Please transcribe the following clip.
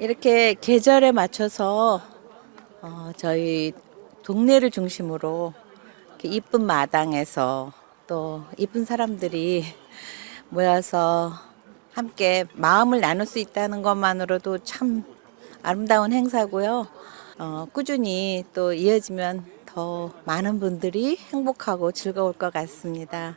이렇게 계절에 맞춰서 어, 저희 동네를 중심으로 이쁜 마당에서 또 이쁜 사람들이 모여서 함께 마음을 나눌 수 있다는 것만으로도 참 아름다운 행사고요. 어, 꾸준히 또 이어지면 더 많은 분들이 행복하고 즐거울 것 같습니다.